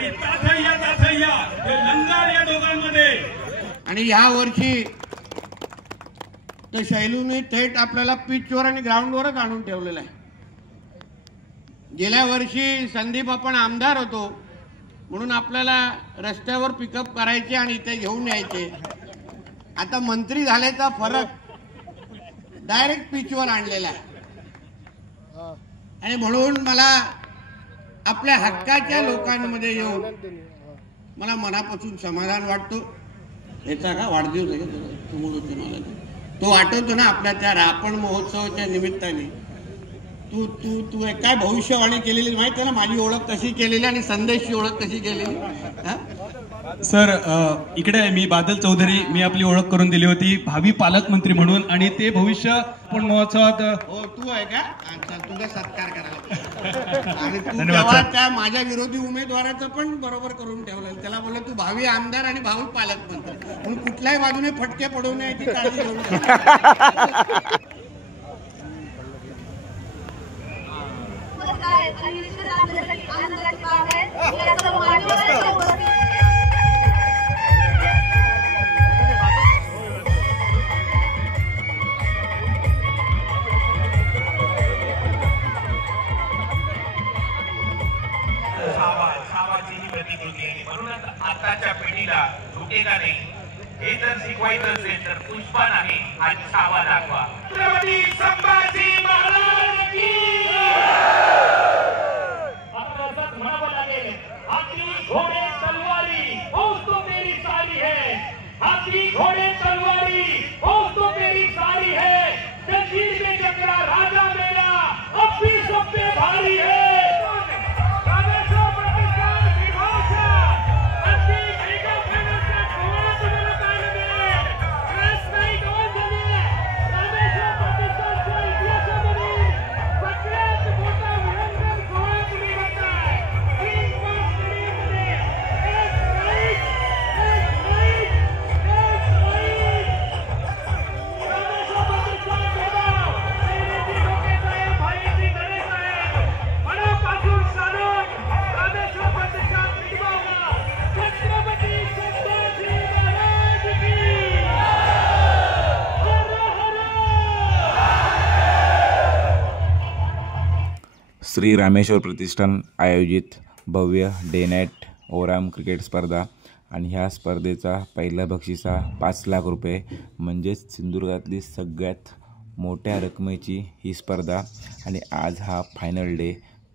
आणि ताथय्या हे लंगार या दोघांमध्ये. आणि या वर्षी तर शैलूने थेट आपल्याला पिचवर आणि ग्राउंडवरच आणून ठेवलेलं आहे. गेल्या वर्षी संदीप आपण आमदार होतो म्हणून आपल्याला रस्त्यावर पिकअप करायचे आणि इथे घेऊन यायचे. आता मंत्री झाल्याचा फरक डायरेक्ट पिचवर आणलेला आहे. आणि म्हणून मला आपल्या हक्काच्या लोकांमध्ये येऊन मला मनापासून समाधान वाटतो. याचा का वाढदिवस आहे तो आठवतो ना आपल्या त्या रापण महोत्सवाच्या निमित्ताने तू तू तू काय भविष्यवाणी केलेली माहिती आहे ना, माझी ओळख कशी केलेली आणि संदेशची ओळख कशी केलेली. सर इकडे मी बादल चौधरी, मी आपली ओळख करून दिली होती भावी पालकमंत्री म्हणून आणि ते भविष्य पण महोत्सवात. हो तू आहे का? तुझा सत्कार करायला आणि तू तेव्हा त्या माझ्या विरोधी उमेदवाराचं पण बरोबर करून ठेवलं. त्याला बोललं तू भावी आमदार आणि भावी पालकमंत्री म्हणून कुठल्याही बाजूने फटके पडू नये याची काळजी घेऊन. आताच्या पिढीला झुकेगा नाही हे जर शिकवायचं असेल तर पुष्पा नाही आणि छावा दाखवा. छत्रपती संभाजी महाराज की आता म्हणावं लागेल हाथी घोडे तलवारी फौज तो मेरी सारी है. हाथी घोडे तलवारी फौज तो मेरी सारी है. जंजीर में जकड़ा राजा मेरा अब भी सब पे भारी है. श्री रामेश्वर प्रतिष्ठान आयोजित भव्य डे नाईट ओराम क्रिकेट स्पर्धा आणि ह्या स्पर्धेचा पहिला बक्षिसा 5 लाख रुपये म्हणजेच सिंधुदुर्गातली सगळ्यात मोठ्या रकमेची ही स्पर्धा. आणि आज हा फायनल डे.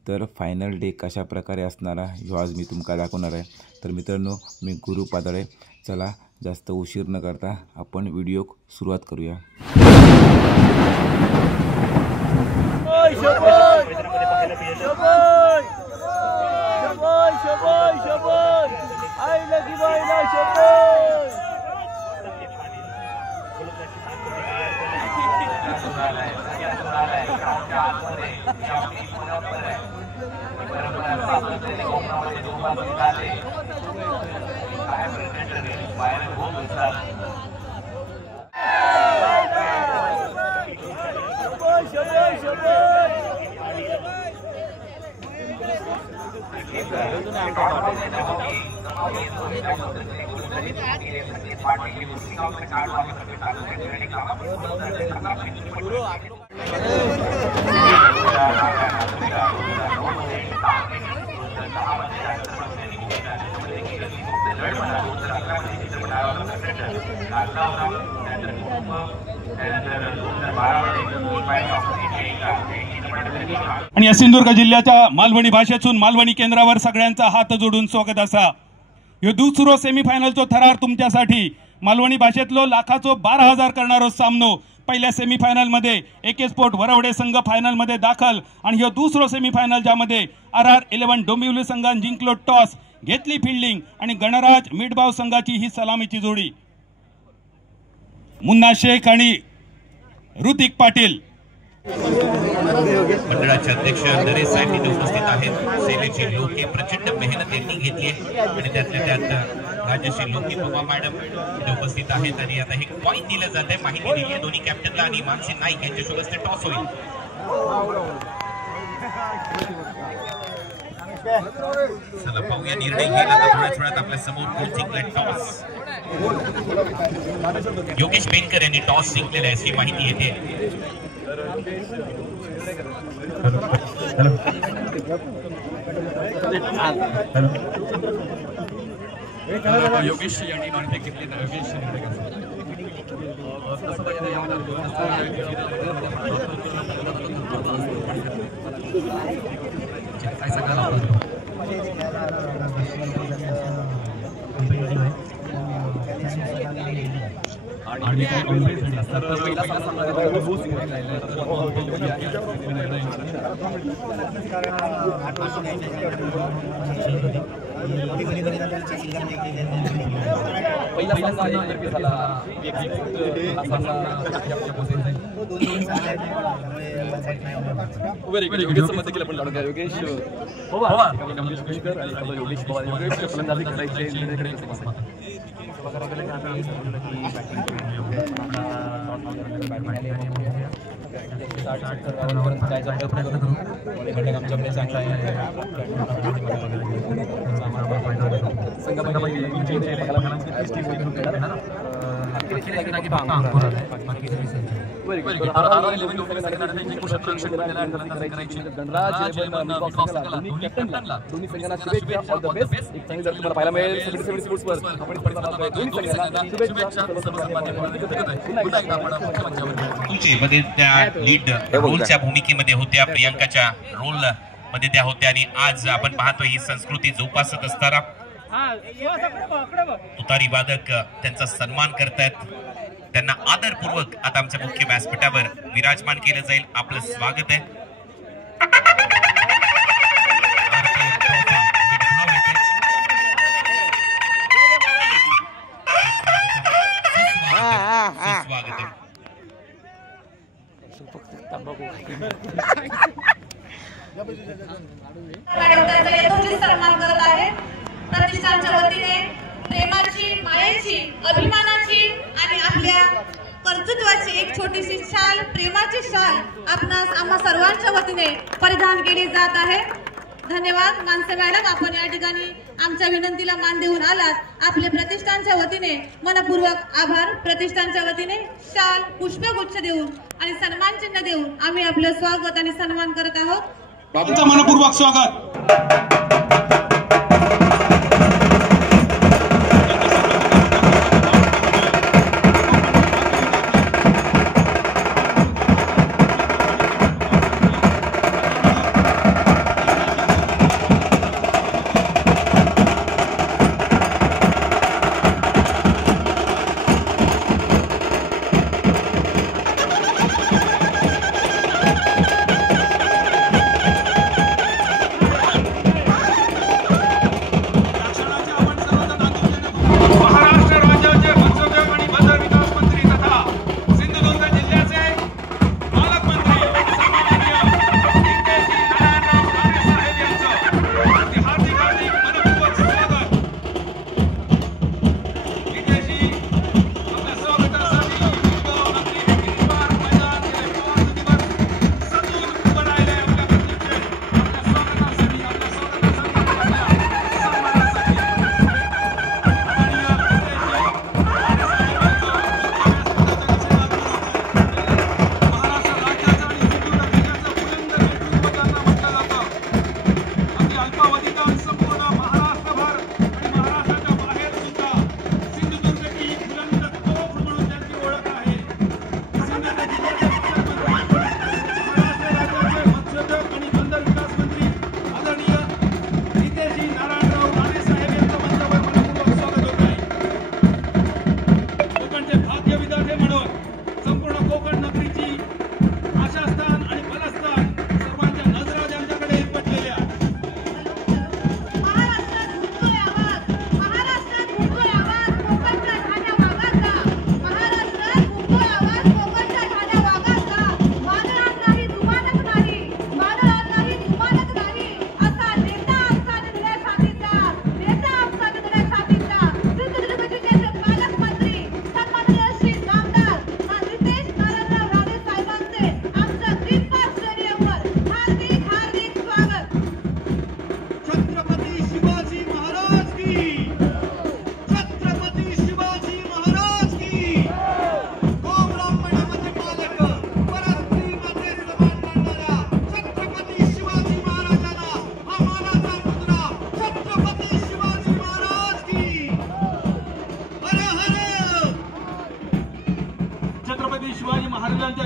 तर फायनल डे कशा प्रकारे असणार ह्यो आज मी तुमका दाखवणार आहे. तर मित्रांनो मी गुरु पातळे. चला जास्त उशीर न करता आपण व्हिडिओ सुरुवात करूया. आणि या सिंधुदुर्ग जिल्ह्याच्या मालवणी भाषेतून मालवणी केंद्रावर सगळ्यांचा हात जोडून स्वागत असा. ह्यो दुसरो सेमीफायनलचो थरार तुमच्यासाठी. मालवणी भाषेतलो लाखाचो 12,000 करणारो सामनो. पहिल्या सेमीफायनल मध्ये AK स्पोर्ट वरवडे संघ फायनल मध्ये दाखल आणि ह्यो दुसरो सेमीफायनल ज्यामध्ये RR 11 डोंबिवली संघान जिंकलो टॉस, घेतली फिल्डिंग आणि गणराज मिडबाव संघाची ही सलामीची जोडी. मुन्ना शेख आणि ऋतिक पाटील. मंडळाचे अध्यक्ष नरेश साहेब इथे उपस्थित आहेत. सेवेची लोके प्रचंड मेहनत यांनी घेतली आहे आणि त्यातल्या त्यात राजश्री लोके पवा मॅडम इथे उपस्थित आहेत. आणि आता हे पॉईंट दिलं जात आहे, माहिती दिली आहे दोन्ही कॅप्टनला आणि मानसी नाईक यांच्या सोबत ते टॉस होईल. चला पाहूया निर्णय घेतला थोड्याच वेळात आपल्या समोर कोण जिंकला टॉस. योगेश बेनकर यांनी टॉस जिंकलेला आहे अशी माहिती येते. योगेश यांनी निर्णय घेतलेला. योगेश काय सांगायला आणि मध्ये त्या लीड रोलच्या भूमिकेमध्ये होत्या, प्रियांकाच्या रोल मध्ये त्या होत्या आणि आज आपण पाहतो ही संस्कृती जोपासत असताना तुतारी वादक त्यांचा सन्मान करतायत. त्यांना आदरपूर्वक आता आमच्या मुख्य व्यासपीठावर विराजमान केलं जाईल. आपलं स्वागत आहे. स्वागत आहे. सन्मान करत आहे. प्रतिष्ठानच्या वतीने प्रेमाची, मायेची, अभिमानाची आणि आपल्या कर्तृत्वाची एक छोटीशी शाल, प्रेमाची शाल आपणास आम्हा सर्वांच्या वतीने परिधान केली जात आहे. धन्यवाद मानसे मॅडम, आपण या ठिकाणी आमच्या विनंतीला मान देऊन आलात. आपले प्रतिष्ठानच्या वतीने मनपूर्वक आभार. प्रतिष्ठानच्या वतीने शाल, पुष्पगुच्छ देऊन आणि सन्मान चिन्ह देऊन आम्ही आपलं स्वागत आणि सन्मान करत आहोत. बाबांचं मनपूर्वक स्वागत.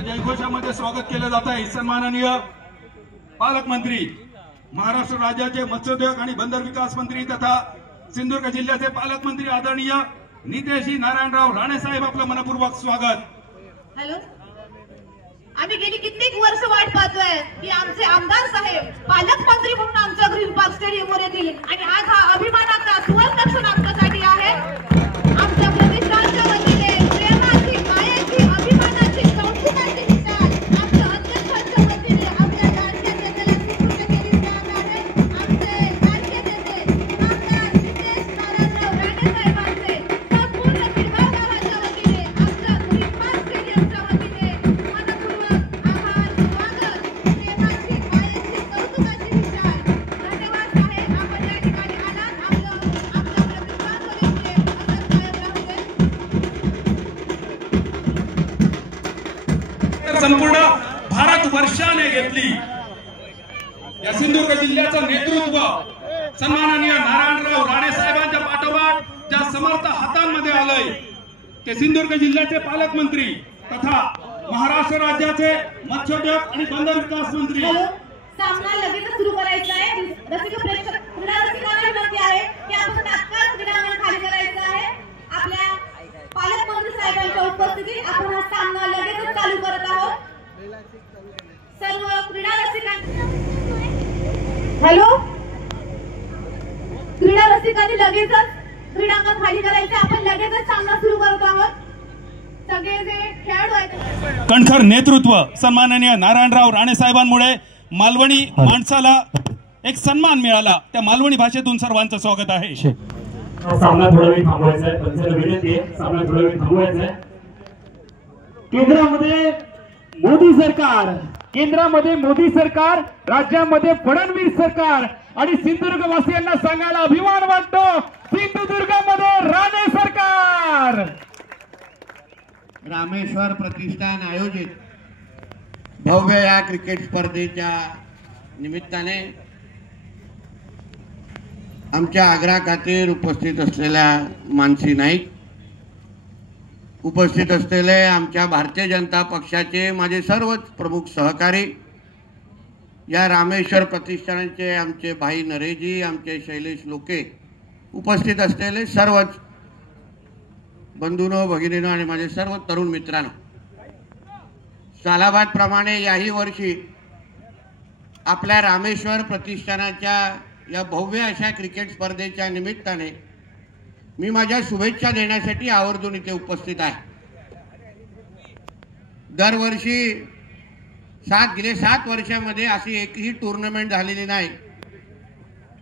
जयघोषामध्ये स्वागत केलं जात आहे। सन्माननीय पालकमंत्री, महाराष्ट्र राज्याचे मत्स्योद्योग आणि बंदर विकास मंत्री तथा सिंधुदुर्ग जिल्ह्याचे पालकमंत्री आदरणीय नितेशजी नारायणराव राणे साहेब, आपलं मनपूर्वक स्वागत। हॅलो, आम्ही गेली कित्येक वर्ष वाट पाहतोय की आमचे आमदार साहेब पालकमंत्री म्हणून आमच्या ग्रीन पार्क स्टेडियम वर येतील आणि आज हा अभिमानाचा सुवर्ण क्षण आमच्यासाठी आहे। आमच्या प्रतिष्ठानच्या वतीने प्रेमाची, मायेची, अभिमानाची, कौतुकाची निशाण आमच्या अध्यक्षांच्या वतीने आमच्या लाडक्या नेत्याला सुपूर्द केली जात आहे। आमचे लाडके नेते आमदार नितेश नारायणराव राणे साहेबांचे संपूर्ण शिरगाव गावाच्या वतीने आमच्या ग्रीन पार्क स्टेडियमच्या वतीने मनपूर्वक आभार, स्वागत, प्रेमाची, मायेची, कौतुकाची निशाण। धन्यवाद साहेब, आपण या ठिकाणी आलात। आपल्या प्रतिष्ठानवर इथे असंच कायम राहू दे। संपूर्ण भारत वर्षाने घेतली। या सिंधुदुर्ग जिल्ह्याचं नेतृत्व सन्माननीय नारायणराव राणे साहेबांच्या पाठोपाठ ज्या समर्थ हातांमध्ये आलंय ते सिंधुदुर्ग जिल्ह्याचे पालकमंत्री तथा महाराष्ट्र राज्याचे मत्स्योद्योग आणि बंदर विकास मंत्री। हॅलो, सामना लगेच सुरू करायचा आहे। रसिक प्रेक्षक, क्रीडा रसिकांना विनंती आहे की आपण तात्काळ क्रीडांगण खाली करायचं आहे। आपल्या पालकमंत्री साहेबांच्या उपस्थितीत आपण हा सामना लगेचच चालू करत आहोत। सर्व क्रीडा रसिकांना हॅलो, क्रीडा रसिकांनी लगेचच क्रीडांगण खाली करायचे। आपण लगेचच सामना सुरू करत आहोत। सगळे जे खेळाडू आहेत, कणखर नेतृत्व सन्माननीय नारायणराव राणे साहेबांमुळे मालवणी माणसाला एक सन्मान मिळाला। त्या मालवणी भाषेतून सर्वांचं स्वागत आहे। सामना थोडा वेळ थांबवायचा आहे, पंचाला विनंती आहे, सामना थोडा वेळ थांबवायचा आहे। केंद्रामध्ये मोदी सरकार, केंद्रामध्ये मोदी सरकार, राज्यामध्ये फडणवीस सरकार आणि सिंधुदुर्ग वासियांना सांगायला अभिमान वाटतो, सिंधुदुर्गमध्ये राणे सरकार। रामेश्वर प्रतिष्ठान आयोजित भव्य या क्रिकेट स्पर्धेच्या निमित्ताने आमच्या आग्रा खातीर उपस्थित असलेल्या मानसी नाईक, उपस्थित असलेले आमच्या भारतीय जनता पक्षाचे माझे सर्वच प्रमुख सहकारी, या रामेश्वर प्रतिष्ठानाचे आमचे भाई नरेजी, आमचे शैलेश लोके, उपस्थित असलेले सर्वच बंधूंनो, भगिनीनो आणि माझे सर्व तरुण मित्रांनो, सालाबाद प्रमाणे याही वर्षी आपल्या रामेश्वर प्रतिष्ठानाच्या या भव्य अशा क्रिकेट स्पर्धेच्या निमित्ताने मी माझ्या शुभेच्छा देण्यासाठी आवर्जून इथे उपस्थित आहे। दरवर्षी गेले 7 वर्षामध्ये अशी एकही टुर्नामेंट झालेली नाही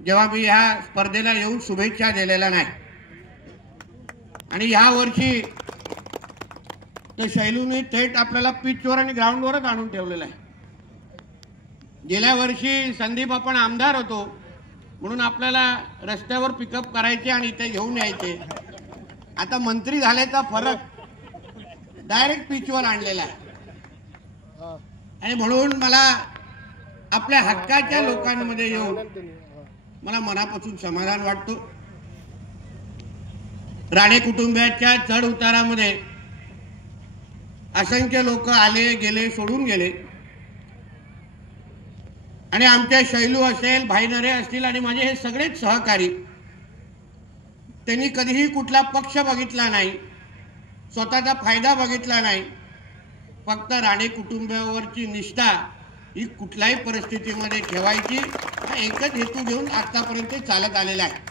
जेव्हा मी ह्या स्पर्धेला येऊन शुभेच्छा दिलेल्या नाही। आणि या वर्षी तर शैलूने थेट आपल्याला पिचवर आणि ग्राउंडवरच आणून ठेवलेलं आहे। गेल्या वर्षी संदीप आपण आमदार होतो म्हणून आपल्याला रस्त्यावर पिकअप करायचे आणि इथे घेऊन यायचे। आता मंत्री झाल्याचा फरक डायरेक्ट पिचवर आणलेला आहे आणि म्हणून मला आपल्या हक्काच्या लोकांमध्ये येऊन मला मनापासून समाधान वाटतो। राणे कुटुंबियाच्या चढ उतारामध्ये असंख्य लोक आले गेले, सोडून गेले आणि आमच्या शैलू असेल, भाईनरे असतील आणि माझे हे सगळेच सहकारी, त्यांनी कधीही कुठला पक्ष बघितला नाही, स्वतःचा फायदा बघितला नाही, फक्त राणे कुटुंबावरची निष्ठा ही कुठल्याही परिस्थितीमध्ये ठेवायची हा एकच हेतू घेऊन आतापर्यंत चालत आलेला आहे।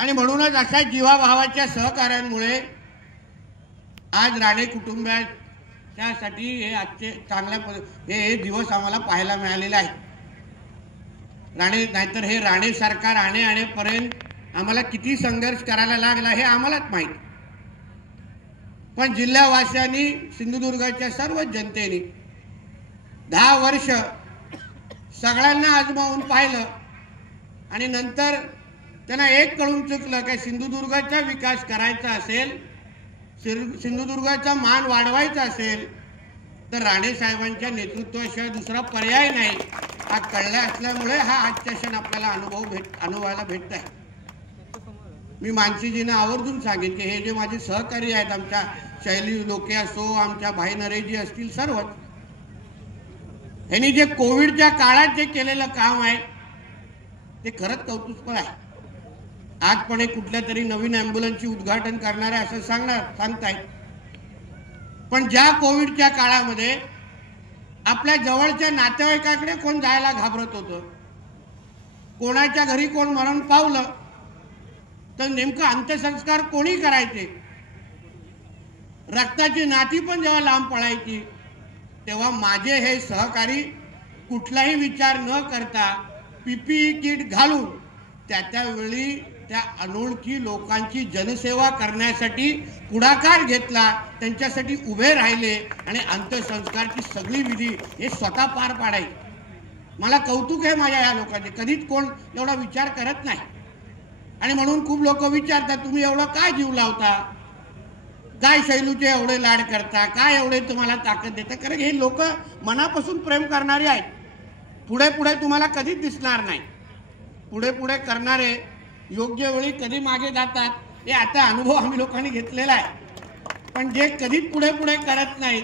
आणि म्हणूनच अशा जीवाभावाच्या सहकार्यांमुळे आज राणे कुटुंबासाठी हे आजचे हे दिवस आम्हाला पाहायला मिळालेले आहे। नाहीतर हे राणे सरकार आणेपर्यंत आम्हाला किती संघर्ष करायला लागला हे आम्हालाच माहित। पण जिल्हावासियांनी, सिंधुदुर्गाच्या सर्व जनतेने 10 वर्ष सगळ्यांना आजमावून पाहिलं आणि नंतर त्यांना एक कळून चुकलं की सिंधुदुर्गाचा विकास करायचा असेल, सिंधुदुर्गाचा मान वाढवायचा असेल तर राणे साहेबांच्या नेतृत्वाशिवाय दुसरा पर्याय नाही हा कळला असल्यामुळे हा आजचा क्षण आपल्याला अनुभवायला भेटत आहे। मी मानसीजींना आवर्जून सांगेन की हे जे माझे सहकारी आहेत आमच्या शैली लोके असो, आमच्या भाई नरेजी असतील, सर्वच यांनी जे कोविडच्या काळात जे केलेलं काम आहे ते खरंच कौतुकस्पद आहे. आज पण एक कुठल्या तरी नवीन ॲम्ब्युलन्सची उद्घाटन करणार आहे असं सांगतायत, पण ज्या कोविडच्या काळामध्ये आपल्या जवळच्या नातेवाईकाकडे कोण जायला घाबरत होतं, कोणाच्या घरी कोण मरण पावलं तर नेमकं अंत्यसंस्कार कोणी करायचे, रक्ताची नाती पण जेव्हा लांब पळायची तेव्हा माझे हे सहकारी कुठलाही विचार न करता पीपीई किट घालून त्यावेळी त्या अनोळखी लोकांची जनसेवा करण्यासाठी पुढाकार घेतला, त्यांच्यासाठी उभे राहिले आणि अंत्यसंस्कारची सगळी विधी हे स्वतः पार पाडायची. मला कौतुक आहे माझ्या या लोकांचे. कधीच कोण एवढा विचार करत नाही आणि म्हणून खूप लोक विचारतात तुम्ही एवढं काय जीव लावता, काय शैलूचे एवढे लाड करता, काय एवढे तुम्हाला ताकद देता. कारण हे लोक मनापासून प्रेम करणारे आहेत. पुढे पुढे तुम्हाला कधीच दिसणार नाही. पुढे पुढे करणारे योग्य वेळी कधी मागे जातात हे आता अनुभव आम्ही लोकांनी घेतलेला आहे. पण जे कधीच पुढे पुढे करत नाहीत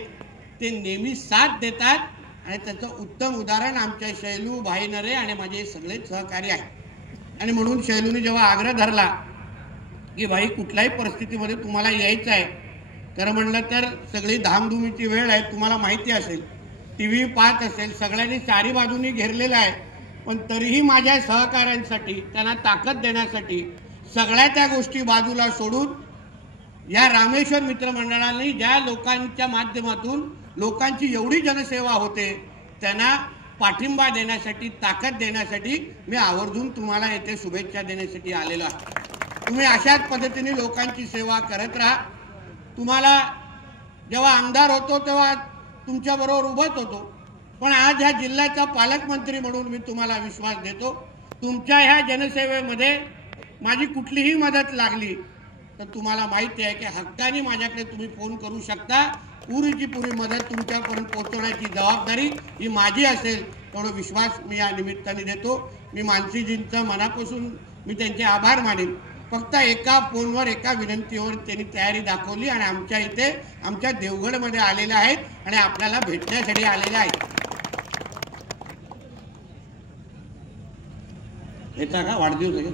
ते नेहमी साथ देतात आणि त्याचं उत्तम उदाहरण आमच्या शैलू, भाई नरे आणि माझे सगळे सहकारी आहेत. आणि म्हणून शैलूने जेव्हा आग्रह धरला की भाई कुठल्याही परिस्थितीमध्ये तुम्हाला यायचं आहे, खरं म्हणलं तर सगळी धामधुमीची वेळ आहे, तुम्हाला माहिती असेल, टीव्ही पाहत असेल, सगळ्यांनी चारी बाजूनी घेरलेलं आहे, पण तरीही माझ्या सहकाऱ्यांसाठी त्यांना ताकद देण्यासाठी सगळ्या त्या गोष्टी बाजूला सोडून या रामेश्वर मित्रमंडळाने ज्या लोकांच्या माध्यमातून लोकांची एवढी जनसेवा होते त्यांना पाठिंबा देण्यासाठी, ताकद देण्यासाठी मी आवर्जून तुम्हाला येथे शुभेच्छा देण्यासाठी आलेलो आहे. तुम्ही अशाच पद्धतीने लोकांची सेवा करत राहा. तुम्हाला जेव्हा आमदार होतो तेव्हा तुमच्याबरोबर उभंच होतो, पण आज ह्या जिल्ह्याचा पालकमंत्री म्हणून मी तुम्हाला विश्वास देतो, तुमच्या ह्या जनसेवेमध्ये माझी कुठलीही मदत लागली तर तुम्हाला माहिती आहे की हक्काने माझ्याकडे तुम्ही फोन करू शकता. पुरीची पुरी मदत तुमच्यापर्यंत पोहोचवण्याची जबाबदारी ही माझी असेल, एवढा विश्वास मी या निमित्ताने देतो. मी मानसीजींचं मनापासून मी त्यांचे आभार मानेन. फक्त एका फोनवर, एका विनंतीवर त्यांनी तयारी दाखवली आणि आमच्या इथे, आमच्या देवगडमध्ये आलेले आहेत आणि आपल्याला भेटण्यासाठी आलेले आहेत. याचा का वाढदिवस आहे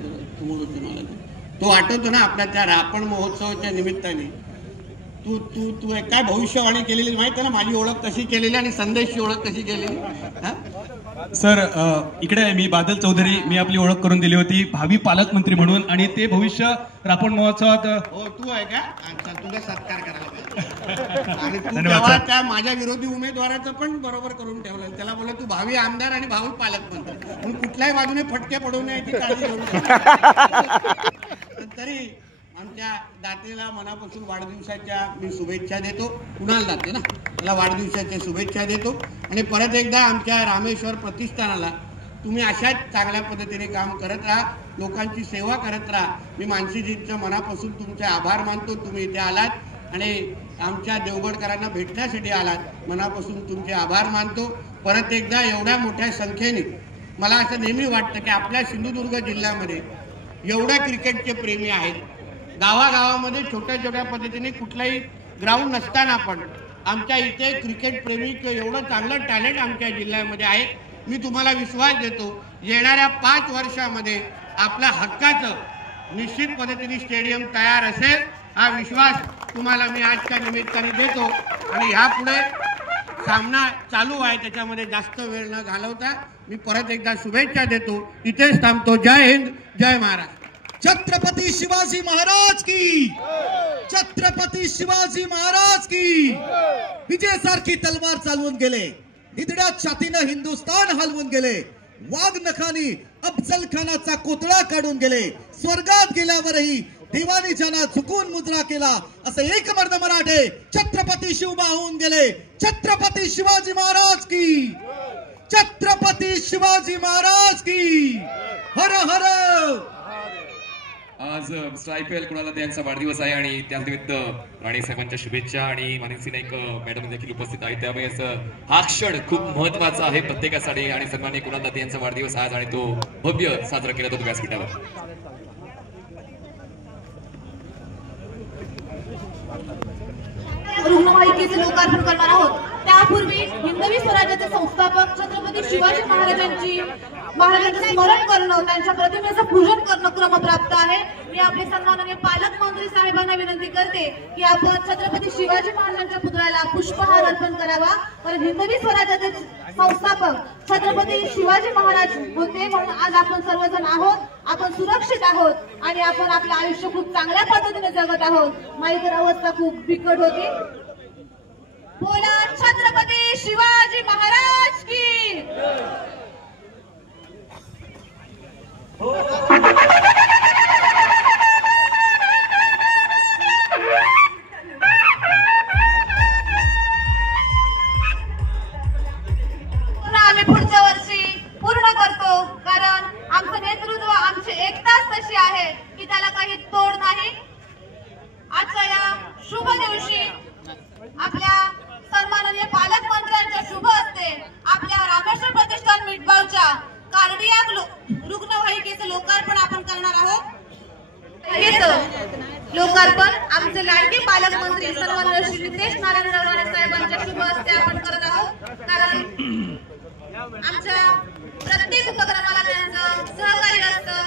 तो आठवतो ना आपल्या त्या रापण महोत्सवाच्या निमित्ताने तू तू तू काय भविष्यवाणी केलेली माहिती आहे ना, माझी ओळख कशी केलेली आणि संदेशची ओळख कशी केलेली. सर इकडे मी बादल चौधरी, मी आपली ओळख करून दिली होती भावी पालकमंत्री म्हणून, आणि ते भविष्य रापण महोत्सवात. हो तू आहे का? अच्छा, तुझा सत्कार करायला पाहिजे. आणि तू तेव्हा त्या माझ्या विरोधी उमेदवाराचं पण बरोबर करून ठेवलं. त्याला बोललं तू भावी आमदार आणि भावी पालकमंत्री, म्हणून कुठल्याही बाजूने फटके पडू नये याची काळजी घेऊन. तरी आमच्या दातेला मनापासून वाढदिवसाच्या मी शुभेच्छा देतो. कुणाला दाते ना, मला वाढदिवसाच्या शुभेच्छा देतो. आणि परत एकदा आमच्या रामेश्वर प्रतिष्ठानाला तुम्ही अशाच चांगल्या पद्धतीने काम करत राहा, लोकांची सेवा करत राहा. मी मानसीजींच्या मनापासून तुमचे आभार मानतो. तुम्ही इथे आलात आणि आमच्या देवगडकरांना भेटण्यासाठी आलात, मनापासून तुमचे आभार मानतो. परत एकदा एवढ्या मोठ्या संख्येने मला असं नेहमी वाटतं की आपल्या सिंधुदुर्ग जिल्ह्यामध्ये एवढ्या क्रिकेटचे प्रेमी आहेत. गावागावामध्ये छोट्या छोट्या पद्धतीने कुठलाही ग्राउंड नसताना पण आमच्या इथे क्रिकेट प्रेमी एवढं चांगलं टॅलेंट आमच्या जिल्ह्यामध्ये आहे. मी तुम्हाला विश्वास देतो येणाऱ्या 5 वर्षामध्ये आपल्या हक्काचं निश्चित पद्धतीने स्टेडियम तयार असेल, हा विश्वास तुम्हाला मी आजच्या निमित्ताने देतो. आणि यापुढे सामना चालू आहे, त्याच्यामध्ये जास्त वेळ न घालवता मी परत एकदा शुभेच्छा देतो. इथेच थांबतो. जय हिंद, जय महाराष्ट्र. छत्रपती शिवाजी महाराज की, छत्रपती शिवाजी महाराज की. विजयासारखी तलवार चालवून गेले, निधड्या छातीनं हिंदुस्थान हलवून गेले, वाघ नखानी अफजल खानाचा कोतळा काढून गेले, स्वर्गात गेल्यावरही देवानी ज्यांना झुकून मुजरा केला असं एक मर्द मराठे छत्रपती शिवबा होऊन गेले. छत्रपती शिवाजी महाराज की, छत्रपती शिवाजी महाराज की. हर हर. आज मिस्टर IPL कुणाला त्यांचा वाढदिवस आहे आणि त्यानिमित्त राणे साहेबांच्या शुभेच्छा आणि मानसी नाईक मॅडम देखील उपस्थित आहेत. त्यामुळे हा क्षण खूप महत्वाचा आहे प्रत्येकासाठी आणि सन्माननीय कुणाल दाते यांचा वाढदिवस आज आणि तो भव्य साजरा केला जातो व्यासपीठावर. रुग्णवाहिकेचे लोकार्पण करणार आहोत। त्यापूर्वी हिंदवी स्वराज्याचे संस्थापक छत्रपती शिवाजी महाराजांचं स्मरण करणं, त्यांच्या प्रतिमेचं पूजन करणं क्रमप्राप्त आहे। मी आपले सन्माननीय पालकमंत्री साहेबांना विनंती करते की आपण छत्रपती शिवाजी महाराजांच्या पुतळ्याला पुष्पहार अर्पण करावा। कारण हिंदवी स्वराज्याचे संस्थापक छत्रपती शिवाजी महाराज होते म्हणून आज आपण सर्वजण आहोत, आपण सुरक्षित आहोत आणि आपण आपलं आयुष्य खूप चांगल्या पद्धतीने जगत आहोत। माझी तर अवस्था खूप बिकट होती। बोला छत्रपती शिवाजी महाराज की। आम्ही पुढच्या वर्षी पूर्ण करतो, कारण आमचं नेतृत्व, आमची एकताच तशी आहे की त्याला काही तोड नाही। आजच्या या शुभ दिवशी आपल्या सन्माननीय पालकमंत्र्यांच्या शुभ हस्ते आपल्या रामेश्वर प्रतिष्ठान मिठबावच्या कार्डियाक रुग्णवाहिकेचं लोकार्पण आपण करणार आहोत। लोकार्पण आमचे लाडके पालकमंत्री सन्माननीय श्री नितेश नारायण राणे साहेबांच्या शुभ हस्ते आपण करत आहोत। कारण आमच्या प्रत्येक उपक्रमाला त्यांचं सहकार्य असतं।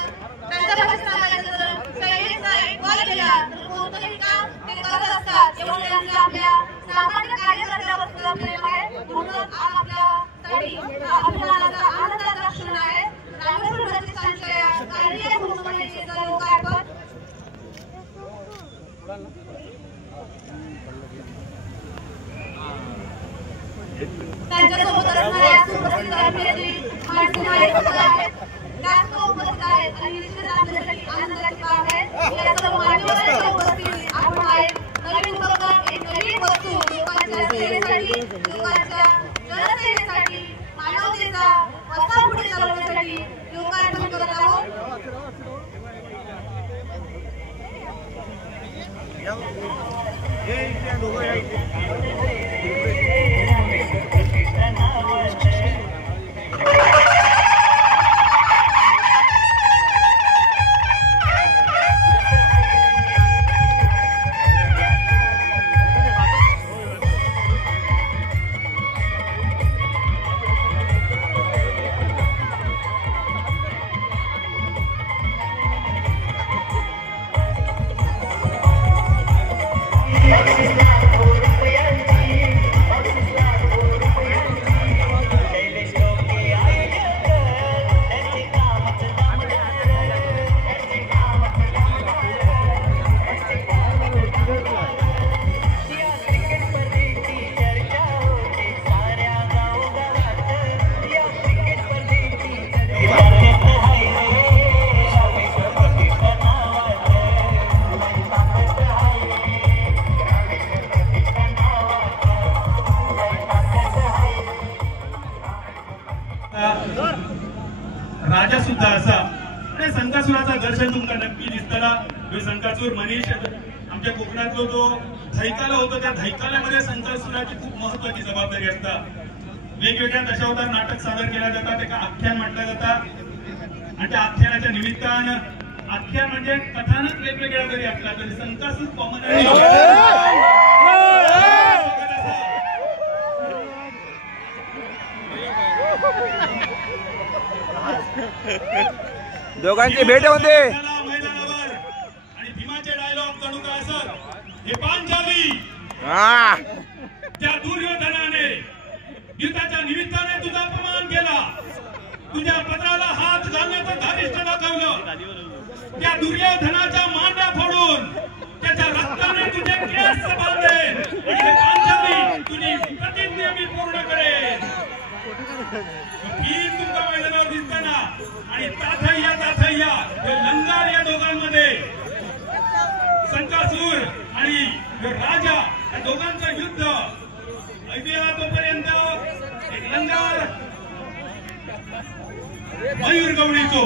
त्यांच्यापासून सांगायचं तर शैलीचा एक कॉल केला तर कोणतंही काम ते करत असतात, एवढं त्यांचं आपल्या सामान्य कार्यकर्त्यावर सुद्धा प्रेम आहे। म्हणून आज आपल्यासाठी अभिमानाचा आनंदाचा क्षण आहे। रामेश्वर प्रतिष्ठानच्या कार्डियाक रुग्णवाहिकेचं लोकार्पण त्यांच्यासोबत असणाऱ्या सुप्रसिद्ध अभिनेत्री मानसी नाईक आहेत, त्याच उपस्थित आहेत आणि निश्चित आपल्यासाठी आनंदाची बाब आहे। या सर्व मान्यवरांच्या उपस्थितीत आपण एक नवीन उपक्रम, एक नवीन वस्तू लोकांच्या सेवेसाठी, लोकांच्या जनसेवेसाठी, मानवतेचा वसा पुढे चालवण्यासाठी लोकार्पण करत आहोत। राजा सुद्धा असा आणि संकासुराचा दर्शन तुमका नक्की दिसताना। संकासूर मनीष आमच्या कोकणातलो तो धैकाला होतो, त्या धैकाल्यामध्ये संकासुराची खूप महत्वाची जबाबदारी असता। वेगवेगळ्या दशावतार नाटक सादर केला जातात, एका आख्यान म्हटलं जातं आणि त्या आख्यानाच्या निमित्तानं, आख्यान म्हणजे कथानक वेगवेगळ्या जरी असला तरी संकासूर कॉमन दोघांची भेट होते मैदानावर आणि भीमाचे डायलॉग जणू काय असत, हे पांचाली त्या दुर्योधनाने युद्धाच्या निमित्ताने तुझा अपमान केला, तुझ्या पत्राला हात घालण्याचं धारिष्ट दाखवलं, त्या दुर्योधनाच्या मांड्या फोडून त्याच्या रक्ताने तुझे केस बांधेन आणि पांचाली तुझी प्रतिज्ञा मी पूर्ण करेन। भीम तुमच्या मैदानावर दिसताना आणि ताथय्या लंगार या दोघांमध्ये संकासूर आणि राजा या दोघांचं युद्ध ऐकूया। तोपर्यंत एक लंगार मयूर गवळीचो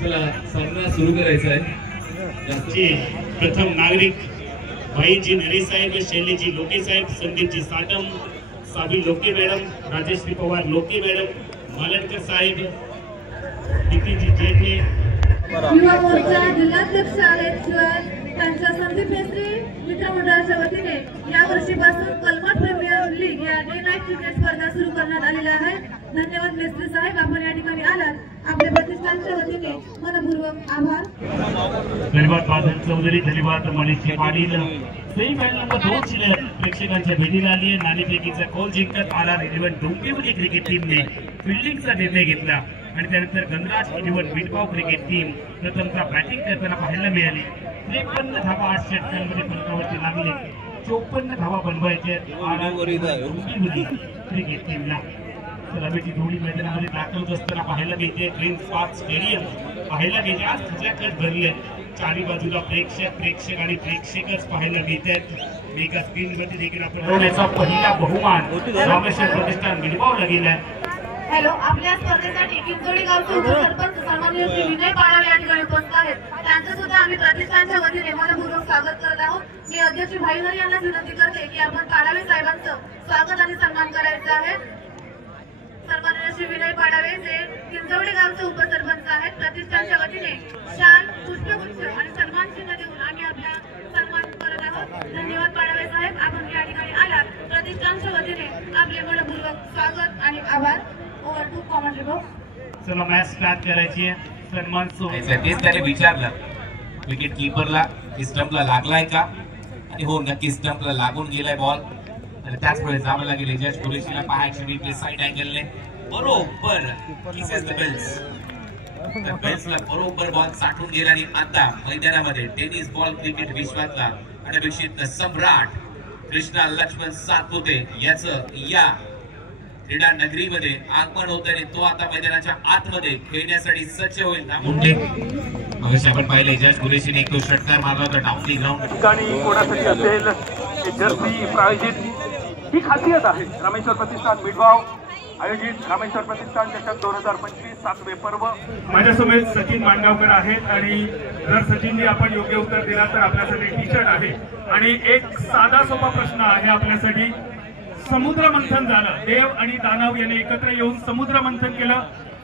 चला सामना सुरू करायचा आहे। प्रथम नागरिक भाईजी नरे साहेब, शैलेजी लोके साहेब, संदीपजी साटम, साबी लोके मॅडम, राजेश्री पवार लोके मॅडम, मालनकर साहेब, नितीनजी जेठे, युवा मोर्चा जिल्हाध्यक्ष आहेत शिवाय त्यांच्या संदीप मेस्त्री मित्रमंडळाच्या वतीने यावर्षीपासून कलमठ प्रीमियर लीग या डे नाईट क्रिकेट स्पर्धा सुरू करण्यात आलेल्या आहेत. धन्यवाद मेस्त्री साहेब, आपण या ठिकाणी आलात. आपल्या प्रतिष्ठानच्या वतीने मनपूर्वक आभार. धन्यवाद बादल चौधरी, धन्यवाद मनीष पाटील. सेमीफायनल नंबर 2 प्रेक्षकांच्या भेटीला आली आहे. नाणेफेकीचा कॉल जिंकत आला 11 डोंबिवली क्रिकेट टीमने फिल्डिंगचा निर्णय घेतला आणि त्यानंतर गणराज 11 विटगाव क्रिकेट टीम प्रथमता बॅटिंग करताना पाहायला मिळाली. 53 धावा 8 षटकांमध्ये फलकावरती लागले. 54 धावा बनवायच्या डोंबिवली क्रिकेट टीमला. सलामीची जोडी मैदानामध्ये दाखल असताना पाहायला मिळते. ग्रीन्स पार्क स्टेडियम पाहायला मिळते. आज खचाखच भरले. चारी बाजूला प्रेक्षक आणि प्रेक्षकच पाहायला मिळत आहेत. एका स्क्रीनवरती देखील आपण हरवण्याचा पहिला बहुमान रामेश्वर प्रतिष्ठान मिळवावला गेलाय. हॅलो, आपल्या स्पर्धेसाठी किंजोडी गावचे उपसरपंच सन्माननीय श्री विनय पाडावे या ठिकाणी उपस्थित आहेत. त्यांचं सुद्धा आम्ही प्रतिष्ठानच्या वतीने मनपूर्वक स्वागत करत आहोत. मी अध्यक्ष भाईधर यांना विनंती करते की आपण पाडावे साहेबांचं स्वागत आणि सन्मान करायचं आहे. सन्माननीय श्री विनय पाडावे जे किंजवडी गावचे उपसरपंच आहेत. प्रतिष्ठानच्या वतीने शाल, पुष्पगुच्छ आणि सन्मान चिन्ह देऊन आम्ही आपला सन्मान करत आहोत. धन्यवाद पाडावे साहेब, आपण या ठिकाणी आलात. प्रतिष्ठानच्या वतीने आपले मनपूर्वक स्वागत आणि आभार. Over to commentary box. चला मॅच स्टार्ट करायची आहे. सन्मान तेच त्याने विचारलं विकेट कीपरला की स्टंपला लागलाय का, आणि हो नक्की स्टंपला लागून गेलाय बॉल. आणि त्याच वेळेस आम्हाला गेले जज पोलिसीला पहा ऍक्च्युअली साईड अँगलने बरोबर किसेस द बेल्स. त्या बेल्सला बरोबर बॉल साठून गेला आणि आता मैदानामध्ये टेनिस बॉल क्रिकेट विश्वातला अनपेक्षित सम्राट कृष्णा लक्ष्मण सातपुते याचं या क्रीडा नगरीमध्ये आगमन होत आहे. तो आता मैदानाच्या आतमध्ये खेळण्यासाठी सज्ज होईल. आपण पाहिले जज पोलिसीने एक तो षटकार मारला होता डाऊन दी ग्राउंड. ठिकाणी कोणासाठी असेल जर्सी प्रायोजित ही खासियत आहे. रामेश्वर प्रतिष्ठान मिडगाव आयोजित रामेश्वर प्रतिष्ठान चषक 2025 7वे पर्व. माझ्यासमोर सचिन मांडगावकर आहेत आणि जर सचिनजी आपण योग्य उत्तर दिला तर आपल्यासाठी टी शर्ट आहे. आणि एक साधा सोपा प्रश्न आहे आपल्यासाठी. समुद्र मंथन झालं, देव आणि दानव यांनी एकत्र येऊन समुद्र मंथन केलं.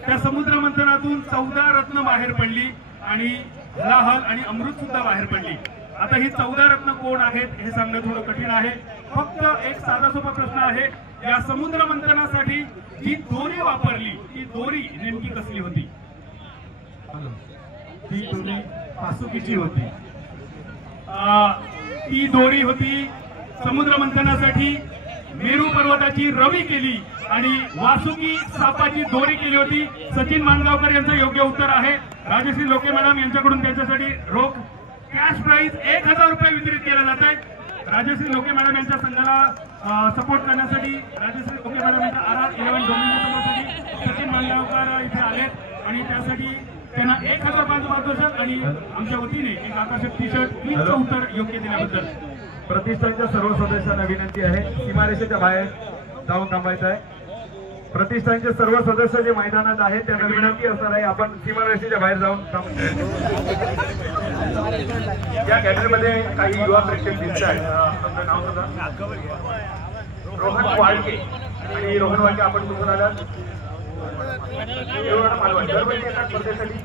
त्या समुद्र मंथनातून 14 रत्न बाहेर पडली आणि हलाहल आणि अमृत सुद्धा बाहेर पडली. आता ही 14 रत्न कोण आहेत हे सांगणं थोडं कठीण आहे. फक्त एक साधा सोपा प्रश्न आहे. या समुद्र मंथनासाठी जी दोरी वापरली ती दोरी नेमकी कसली होती? ती दोरी पासुकीची होती. ती दोरी होती समुद्र मंथनासाठी मेरू पर्वताची रवी केली आणि वासुकी सापाची दोरी केली होती. सचिन मानगावकर यांचं योग्य उत्तर आहे. राजश्री लोके मॅडम यांच्याकडून त्यांच्यासाठी रोख कॅश प्राइज 1000 रुपये वितरित केला जात आहे. राजश्री लोके मॅडम यांच्या संघाला सपोर्ट करण्यासाठी राजश्री लोके मॅडम यांच्या RR11 डोंबिवली सचिन मानगावकर इथे आलेत आणि त्यासाठी त्यांना 1000 पारितोषिक आणि आमच्या वतीने एक आकर्षक टी शर्ट. क्विजचं उत्तर योग्य दिल्याबद्दल प्रतिष्ठानच्या सर्व सदस्यांना विनंती आहे सीमारेषेच्या बाहेर जाऊन थांबायचं आहे. प्रतिष्ठानचे सर्व सदस्य जे मैदानात आहेत त्यांना विनंती असणार आहे आपण सीमारेषेच्या बाहेर जाऊन या गॅलरीमध्ये काही युवा प्रेक्षक दिसत आहेत. आपलं नाव सुद्धा रोहन वाळके आणि रोहन वाळके आपण कुठून आलात? मालवण. दरवर्षी येतात स्पर्धेसाठी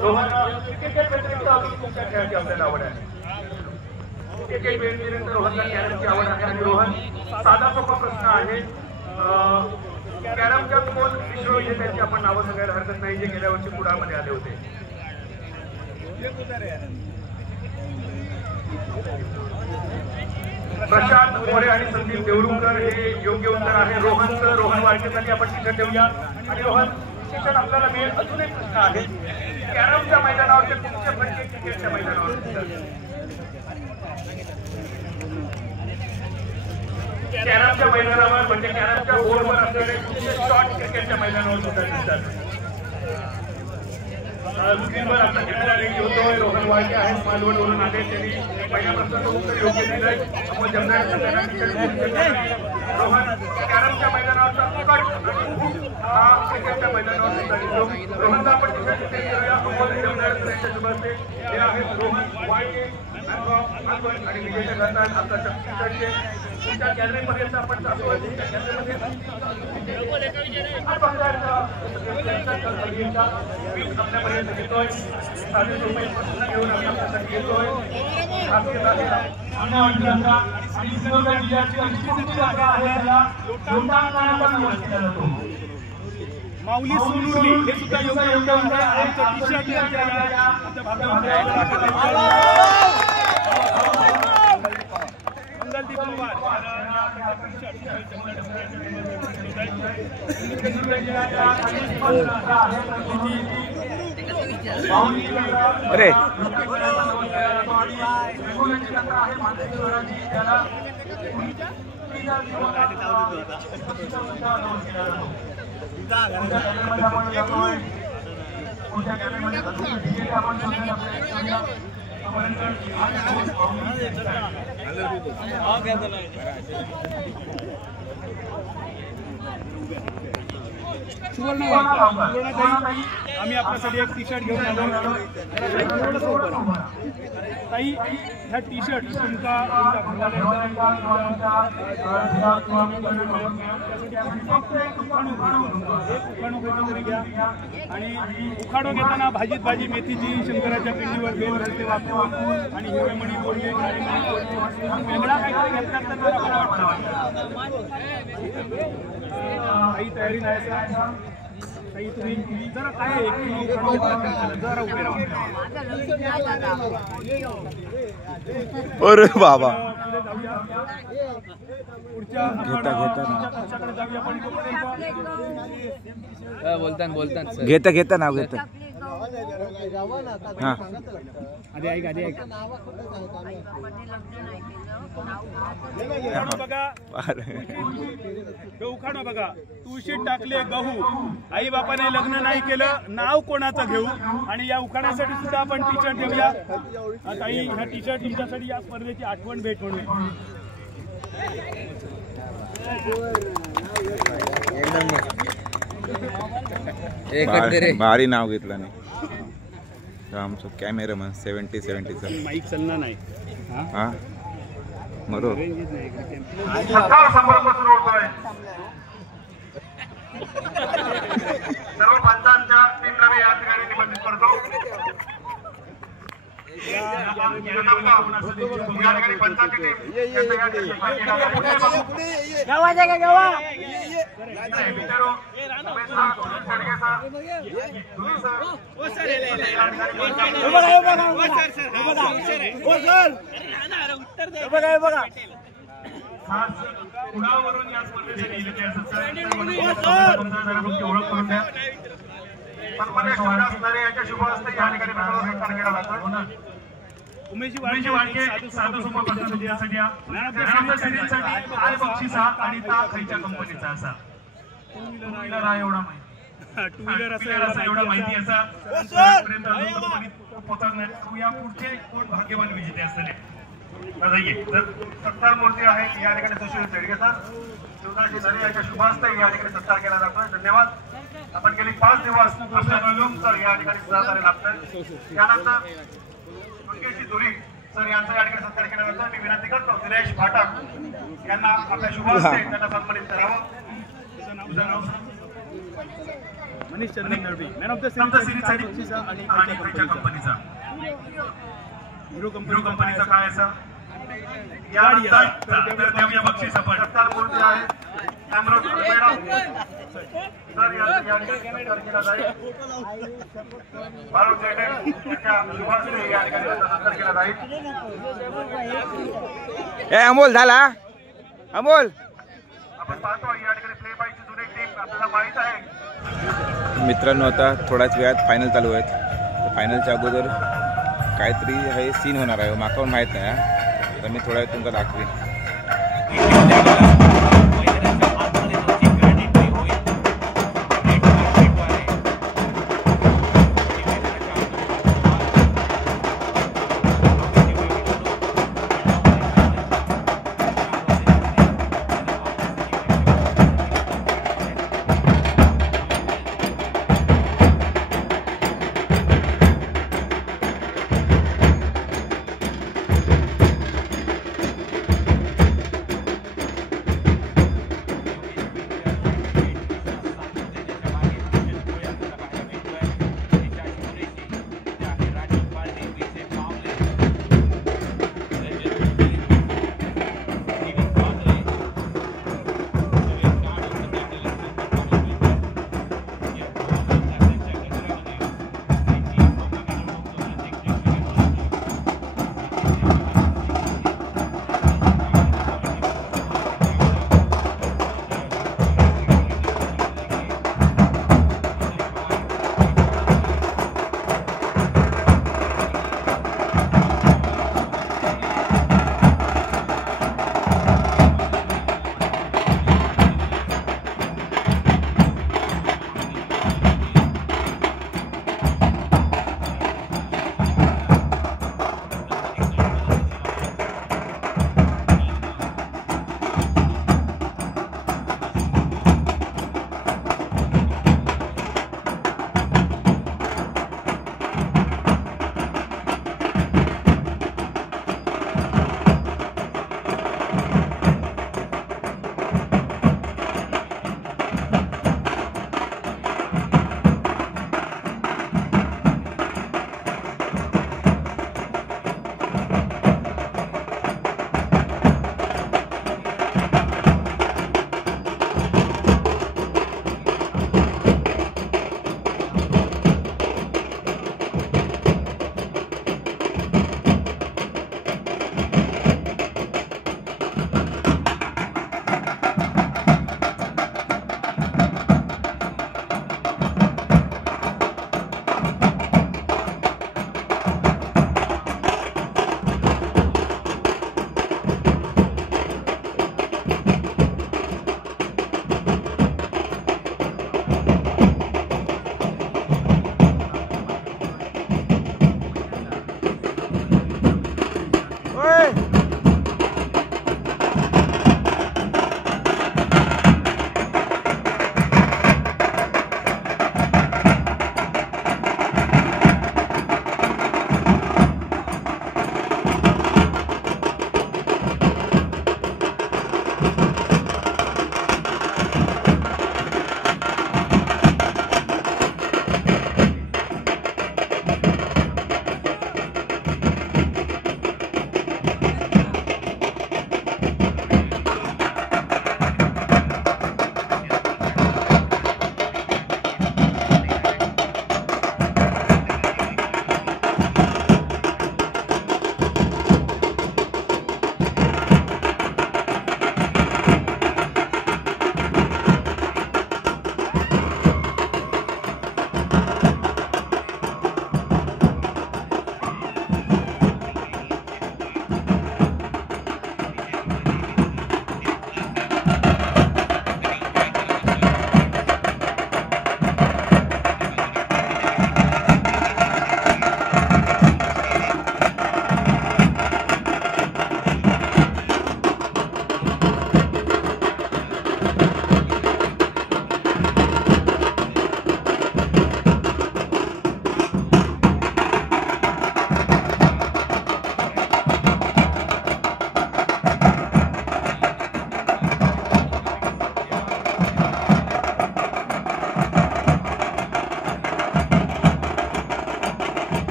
रोहन क्रिकेट व्यतिरिक्त अजून तुमच्या खेळाची आपल्याला आवड आहे. क्रिकेट व्यतिरिक्त रोहनला कॅरमची आवड आहे आणि रोहन साधा सोपा प्रश्न आहे. कॅरमच्या कोण विश्वविजेते त्यांची आपण नावं सांगायला हरकत नाही जे गेल्या वर्षी पुण्यामध्ये आले होते. प्रशांत मोरे आणि संदीप देवरुंकर हे योग्य उत्तर आहे. रोहन वाळकेसाठी आपण टी शर्ट देऊया. आणि रोहन टी शर्ट आपल्याला मिळेल. अजून एक प्रश्न आहे. कॅरमच्या मैदानावरचे कुठचे फटके क्रिकेटच्या मैदानावर? कॅरमच्या मैदानावर म्हणजे कॅरमच्या बोर्डवर असलेले कुठचे शॉट क्रिकेटच्या मैदानावर सुद्धा दिसतात. स्क्रीनवर आपला कॅमेरा रेडी होतोय. रोहन वाळके आहेत मालवणवरून आले. त्यांनी पहिल्या प्रश्नाचं उत्तर योग्य दिलंय. रोहन कॅरमच्या मैदानावरचा कट हा क्रिकेटच्या मैदानावर सुद्धा दिसतो. रोहनला आपण हे आहेत रोहन वाळके आणि विजय करतात. आता 36 तुमच्या गॅलरीपर्यंत आपण जातोय. तुमच्या गॅलरीमध्ये आपल्यापर्यंत घेतोय. 40 रुपये घेऊन आम्ही आपल्यासाठी येतोय. आणि सिंधुदुर्ग जिल्ह्याची अशी यात्रा आहे त्याला लोटांगणाचा दिवस केला जातो. माऊली सोनुर्ली हे सुद्धा योग्य आहे. आमचं टी-शर्ट आमच्या भागामध्ये मंगलदीप पवार अरे आम्ही आपल्यासाठी एक टी-शर्ट घेऊन आलो. ताई ह्या टी-शर्ट तुमचा आणि उखाणो घेताना भाजीत भाजी मेथीची शंकराच्या पिंडीवर बेल घालते वापरून आणि हिरवे मणी बोलले वेगळा काहीतरी घेतला तर मला बरं वाटतं. काही तयारी नाही सर. काही तुम्ही जरा काय जरा उभे राहा. अरे बाबा पुढच्या घेता नाव घेता. हा आधी ऐक उखाणा बघा. तुळशीत टाकले गहू, आई बापाने लग्न नाही केलं, नाव कोणाचं घेऊ. आणि या उखाण्यासाठी सुद्धा आपण टी-शर्ट घेऊया. ताई हा टी-शर्ट तुमच्यासाठी या स्पर्धेची आठवण भेट म्हणून. भारी नाव घेतलं नाही आमचं कॅमेरामन 70-70चा माईक चालणार नाही. हा बरोबर. सर्व पंचांच्या टीमला मी या ठिकाणी निमंत्रित करतो. या ठिकाणी पंचांची टीम खास कुणावरून या स्पर्धेसाठी ओळख करून द्या. सन्मान्य शिवराज असणारे यांच्या शुभ हस्ते या ठिकाणी सत्कार केला जातो. उमेशी वाडके साधू सुपर सिरीजसाठी काय बक्षिसा आणि ता खायच्या कंपनीचा असा टू व्हीलर आहे एवढा माहिती. टू व्हीलर असा एवढा माहिती असा पोहोचवण्यात या पुढचे कोण भाग्यवान विजेते असले. तर सत्कार मूर्ती आहे या ठिकाणी सुशील शेडगे सर शिवराज नरे यांच्या शुभ हस्ते या ठिकाणी सत्कार केला जातोय. धन्यवाद. आपण गेली 5 दिवस सर या ठिकाणी सहकार्य लाभतंय. त्यानंतर मुंगेशी धुरी सर यांचा या ठिकाणी सत्कार केला जातो. मी विनंती करतो दिनेश फाटक यांना आपल्या शुभ हस्ते त्यांना सन्मानित करावं. Manish Chandan Dalvi man of the series आणि खायच्या कंपनीचा हिरो कंपनीचा काय असा यानंतर देवया बक्षीस आपण सत्कार मूर्ती आहे अमृत मॅडम सर यांचा या ठिकाणी सत्कार केला जाईल. बारोट जेटे यांच्या शुभ हस्ते या ठिकाणी सत्कार केला जाईल. अमोल झाला. अमोल आपण पाहतो या ठिकाणी प्ले बायची जुनी टीम आपल्याला माहित आहे. मित्रांनो आता थोड्याच वेळात फायनल चालू आहेत. फायनलच्या अगोदर काहीतरी हे सीन होणार आहे माका पण माहीत नाही. तर मी थोड्या वेळ तुमका दाखवेन.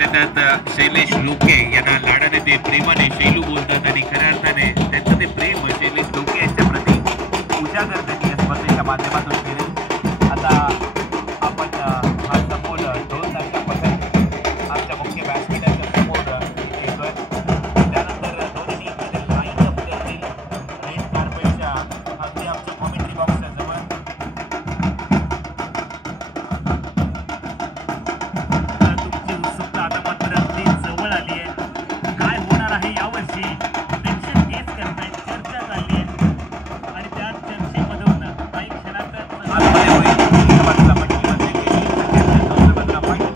त्यातल्या त्यात शैलेश लोके यांना लाडाने ते प्रेमाने शैलू बोलतात आणि खऱ्या अर्थाने त्यांचं ते प्रेम शैलेश लोके यांच्या प्रती उजागर त्यांनी या स्पर्धेच्या माध्यमातून केले. आता आपण हा समोर 2 तारखा पसंत आमच्या मुख्य व्यासपीठाच्या समोर येतोय. त्यानंतर दोन्ही टीममध्ये लाईन अप करतील रेड कार्पेटच्या अगदी आमच्या कॉमेंट्री बॉक्सच्या जवळ. तुमची उत्सुकता आता मात्र अगदी जवळ आली आहे. काय होणार आहे यावर्षी प्रेक्षक गेस करतायत, चर्चा चालली आहे आणि त्या चर्चेमधून काही क्षणातच आतमध्ये होईल. एका बाजूला मटकीमध्ये केली, दुसऱ्या बाजूला माहिती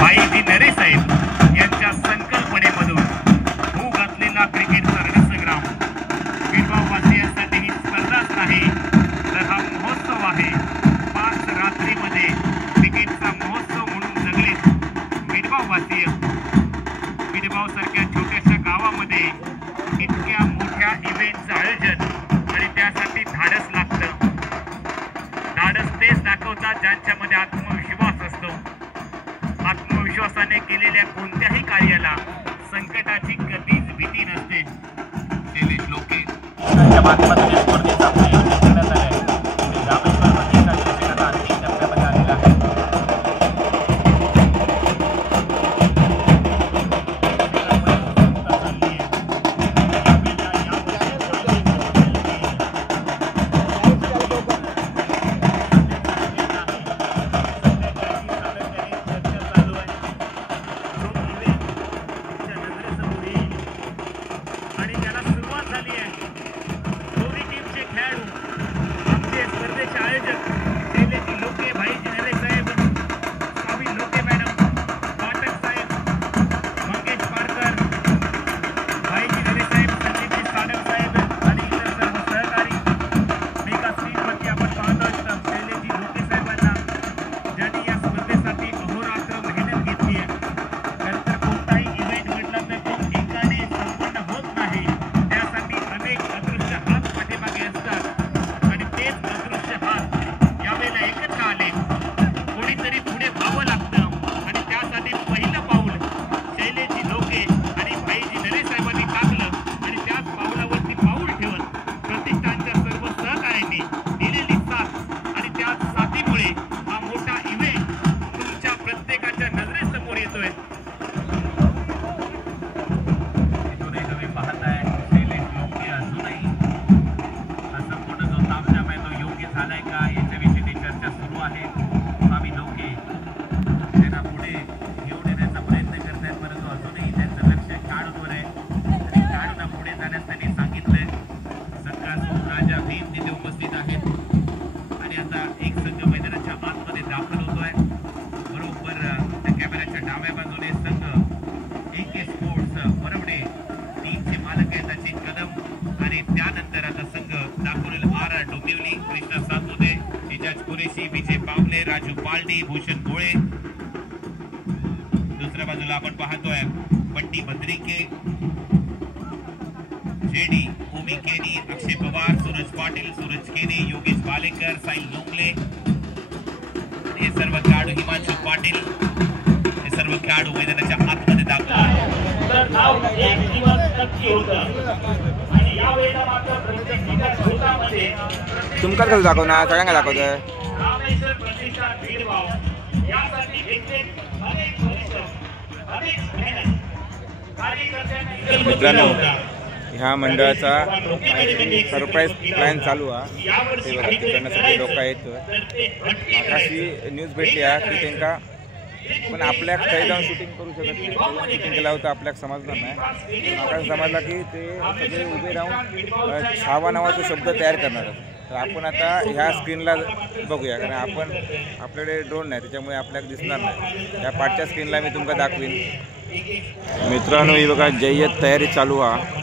भाईजी नरे साहेब यांच्या संकल्पनेमधून होऊ घातलेला क्रिकेटचा रणसंग्राम बीडगाववासियांसाठी ही स्पर्धाच नाही तर हा महोत्सव आहे. 5 रात्रीमध्ये क्रिकेटचा महोत्सव म्हणून जगलेत बीडगाववासीय. बीडगावसारख्या छोट्याशा गावामध्ये इतक्या मोठ्या इव्हेंटचं आयोजन आणि त्यासाठी धाडस लागतं. धाडस तेच दाखवतात ज्यांच्यामध्ये आत्मविश्वास असतो. आत्मविश्वासाने केलेल्या कोणत्याही कार्याला संकटाची कधीच भीती नसते. शैलेश लोके त्यांच्या माध्यमातून या स्पर्धेचं आयोजन करण्यात आलं आहे. रामेश्वर प्रतिष्ठान चषकाचा अंतिम टप्प्यामध्ये आलेला आहे. आणि त्याला सुरुवात झाली आहे. दोन्ही टीमचे खेळाडू आमचे स्पर्धेचे आयोजक शैलेजी लोके, भाईजी नरे साहेब, स्वामी लोके मॅडम, पाठक साहेब, मंगेश पारकर, भाईजी नरे साहेब, संदीपजी साडक साहेब आणि इतर सर्व सहकारी. मी एका स्क्रीनवरती आपण पाहतो शैलेजी लोके साहेबांना ज्यांनी या स्पर्धेसाठी अहोरात्र मेहनत घेतली आहे. नंतर कोणताही इव्हेंट म्हटला तर तो एकाने संपन्न होत नाही. त्यासाठी अनेक अदृश्य हात पाठीमागे असतात आणि तेच अदृश्य हात यावेळेला एकत्र आले. कोणीतरी पुढे व्हावं लागतं आणि त्यासाठी पहिलं पाऊल शैलेजी लोके आणि भाईजी नरे साहेबांनी टाकलं आणि त्याच पावलावरती पाऊल ठेवत प्रतिष्ठानच्या सर्व सहकार्यांनी दिलेली साथ आणि त्याच साथीमुळे हा मोठा इव्हेंट तुमच्या प्रत्येकाच्या नजरेसमोर येतोय. तुम्ही पाहताय शैलेश लोके अजूनही संपूर्ण जो तामझाम आहे तो योग्य झालाय का याच्याविषयी चर्चा सुरू आहे. स्वामी लोके त्यांना पुढे घेऊन येण्याचा प्रयत्न करतायत परंतु अजूनही त्यांचं लक्ष खेळाडूंवर आहे आणि खेळाडूंना पुढे जाण्यास त्यांनी सांगितलंय. संघासोबत राजा भीम तिथे उपस्थित आहेत आणि आता एक संघ मैदानाच्या आतमध्ये दाखल होतोय. बरोबर त्या कॅमेऱ्याच्या डाव्या बाजूने संघ AK स्पोर्ट्स वरवडे टीमचे मालक आहेत सचिन कदम आणि त्यानंतर आता संघ दाखवलेला RR डोंबिवली, कृष्णा सातोदे, इजाज कुरेशी, विजय पावले, राजू पालडी, भूषण गोळे. दुसऱ्या बाजूला आपण पाहतोय बंटी बद्रिके, JD, ओमी केनी, अक्षय पवार, सूरज पाटील, सूरज केनी, योगेश बालेकर, साई लोंगले. हे सर्व खेळाडू, हिमांशु पाटील, हे सर्व खेळाडू मैदानाच्या आतमध्ये दाखल आहेत. तर नाव एक दिवस नक्की होतं आणि यावेळेला मात्र प्रत्येक दिवसामध्ये तुमकाच कसं दाखवणार, सगळ्यांना दाखवतोय. रामेश्वर प्रतिष्ठान बीडगाव यासाठी घेतले अनेक परिश्रम, अनेक मेहनत कार्यकर्त्यांनी मित्रांनो, ह्या मंडळाचा सरप्राईज प्लॅन चालू आहे. ते बघा तिकडनं सगळे लोक आहेत. मागाशी न्यूज भेटली आहे की त्यांना पण आपल्या थंय जाऊन शूटिंग करू शकत नाही. शूटिंग केलं होतं आपल्याला समजणार नाही. मागाशी समजला की ते सगळे उभे राहून छावा नावाचा शब्द तयार करणार आहेत. तर आपण आता ह्या स्क्रीनला बघूया कारण आपण आपल्याकडे ड्रोन नाही त्याच्यामुळे आपल्याला दिसणार नाही. त्या पाठच्या स्क्रीनला मी तुमका दाखवीन. मित्रांनो ही बघा जय्यत तयारी चालू आहे.